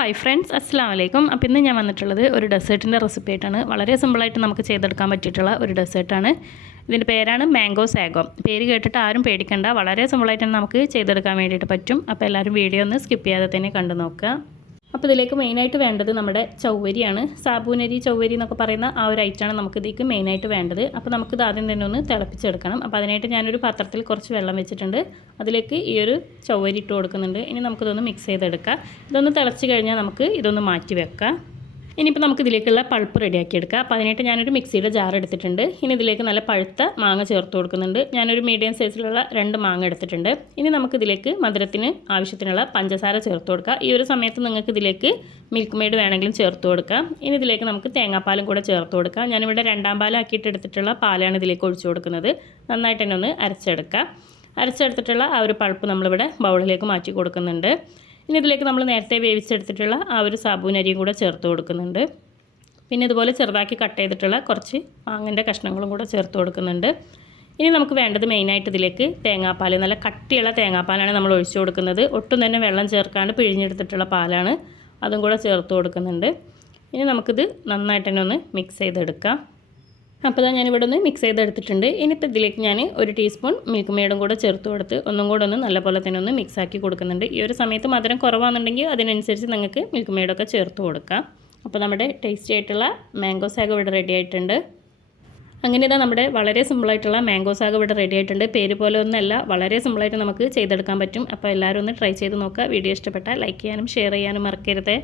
Hi friends, അസ്സലാമു അലൈക്കും. അപ്പോൾ ഇന്ന് ഞാൻ വന്നിട്ടുള്ളത് ഒരു ഡെസേർട്ടിൻ്റെ റെസിപ്പി ആയിട്ടാണ്. വളരെ സിമ്പിളായിട്ട് നമുക്ക് ചെയ്തെടുക്കാൻ പറ്റിയിട്ടുള്ള ഒരു ഡെസേർട്ടാണ്. ഇതിൻ്റെ പേരാണ് മാംഗോ സാഗോ. പേര് കേട്ടിട്ട് ആരും പേടിക്കണ്ട, വളരെ സിമ്പിളായിട്ട് തന്നെ നമുക്ക് ചെയ്തെടുക്കാൻ വേണ്ടിയിട്ട് പറ്റും. അപ്പോൾ എല്ലാവരും വീഡിയോ ഒന്ന് സ്കിപ്പ് ചെയ്യാതെ തന്നെ കണ്ടു നോക്കുക. അപ്പോൾ ഇതിലേക്ക് മെയിനായിട്ട് വേണ്ടത് നമ്മുടെ ചൗവരിയാണ്. സാബൂനരി ചൗവരി എന്നൊക്കെ പറയുന്ന ആ ഒരു ഐറ്റമാണ് നമുക്ക് ഇതിലേക്ക് മെയിനായിട്ട് വേണ്ടത്. അപ്പോൾ നമുക്കിത് ആദ്യം തന്നെ ഒന്ന് തിളപ്പിച്ചെടുക്കണം. അപ്പോൾ അതിനായിട്ട് ഞാനൊരു പാത്രത്തിൽ കുറച്ച് വെള്ളം വെച്ചിട്ടുണ്ട്. അതിലേക്ക് ഈ ഒരു ചൗവരി ഇട്ട് കൊടുക്കുന്നുണ്ട്. ഇനി നമുക്കിതൊന്ന് മിക്സ് ചെയ്തെടുക്കാം. ഇതൊന്ന് തിളച്ച് കഴിഞ്ഞാൽ നമുക്ക് ഇതൊന്ന് മാറ്റി വെക്കാം. ഇനിയിപ്പോൾ നമുക്ക് ഇതിലേക്കുള്ള പൾപ്പ് റെഡിയാക്കി എടുക്കാം. അപ്പോൾ അതിനായിട്ട് ഞാനൊരു മിക്സിയുടെ ജാർ എടുത്തിട്ടുണ്ട്. ഇനി ഇതിലേക്ക് നല്ല പഴുത്ത മാങ്ങ ചേർത്ത് കൊടുക്കുന്നുണ്ട്. ഞാനൊരു മീഡിയം സൈസിലുള്ള 2 മാങ്ങ എടുത്തിട്ടുണ്ട്. ഇനി നമുക്കിതിലേക്ക് മധുരത്തിന് ആവശ്യത്തിനുള്ള പഞ്ചസാര ചേർത്ത് കൊടുക്കാം. ഈ ഒരു സമയത്ത് നിങ്ങൾക്ക് ഇതിലേക്ക് മിൽക്ക് മെയ്ഡ് വേണമെങ്കിലും ചേർത്ത് കൊടുക്കാം. ഇനി ഇതിലേക്ക് നമുക്ക് തേങ്ങാപ്പാലും കൂടെ ചേർത്ത് കൊടുക്കാം. ഞാനിവിടെ 2ാം പാലാക്കിയിട്ട് എടുത്തിട്ടുള്ള പാലാണ് ഇതിലേക്ക് ഒഴിച്ചു കൊടുക്കുന്നത്. നന്നായിട്ട് തന്നെ ഒന്ന് അരച്ചെടുക്കാം. അരച്ചെടുത്തിട്ടുള്ള ആ ഒരു പൾപ്പ് നമ്മളിവിടെ ബൗളിലേക്ക് മാറ്റി കൊടുക്കുന്നുണ്ട്. ഇനി ഇതിലേക്ക് നമ്മൾ നേരത്തെ വേവിച്ചെടുത്തിട്ടുള്ള ആ ഒരു സാബൂനരിയും കൂടെ ചേർത്ത് കൊടുക്കുന്നുണ്ട്. പിന്നെ ഇതുപോലെ ചെറുതാക്കി കട്ട് ചെയ്തിട്ടുള്ള കുറച്ച് മാങ്ങൻ്റെ കഷ്ണങ്ങളും കൂടെ ചേർത്ത് കൊടുക്കുന്നുണ്ട്. ഇനി നമുക്ക് വേണ്ടത് മെയിനായിട്ട് ഇതിലേക്ക് തേങ്ങാപ്പാൽ, നല്ല കട്ടിയുള്ള തേങ്ങാപ്പാലാണ് നമ്മൾ ഒഴിച്ചു കൊടുക്കുന്നത്. ഒട്ടും തന്നെ വെള്ളം ചേർക്കാണ്ട് പിഴിഞ്ഞെടുത്തിട്ടുള്ള പാലാണ്, അതും കൂടെ ചേർത്ത് കൊടുക്കുന്നുണ്ട്. ഇനി നമുക്കിത് നന്നായിട്ട് തന്നെ ഒന്ന് മിക്സ് ചെയ്തെടുക്കാം. അപ്പോൾ ഞാനിവിടെ ഒന്ന് മിക്സ് ചെയ്തെടുത്തിട്ടുണ്ട്. ഇനിയിപ്പോൾ ഇതിലേക്ക് ഞാൻ 1 ടീസ്പൂൺ മിൽക്ക് മെയ്ഡും കൂടെ ചേർത്ത് കൊടുത്ത് ഒന്നും കൂടെ ഒന്ന് നല്ലപോലെ തന്നെ ഒന്ന് മിക്സ് ആക്കി കൊടുക്കുന്നുണ്ട്. ഈ ഒരു സമയത്ത് മധുരം കുറവാണെന്നുണ്ടെങ്കിൽ അതിനനുസരിച്ച് നിങ്ങൾക്ക് മിൽക്ക് മെയ്ഡൊക്കെ ചേർത്ത് കൊടുക്കാം. അപ്പോൾ നമ്മുടെ ടേസ്റ്റി ആയിട്ടുള്ള മാംഗോ സാഗോ ഇവിടെ റെഡി ആയിട്ടുണ്ട്. അങ്ങനെ ഇതാ നമ്മുടെ വളരെ സിമ്പിളായിട്ടുള്ള മാംഗോ സാഗോ ഇവിടെ റെഡി ആയിട്ടുണ്ട്. പേര് പോലെ ഒന്നല്ല, വളരെ സിമ്പിളായിട്ട് നമുക്ക് ചെയ്തെടുക്കാൻ പറ്റും. അപ്പോൾ എല്ലാവരും ഒന്ന് ട്രൈ ചെയ്ത് നോക്കുക. വീഡിയോ ഇഷ്ടപ്പെട്ടാൽ ലൈക്ക് ചെയ്യാനും ഷെയർ ചെയ്യാനും മറക്കരുത്.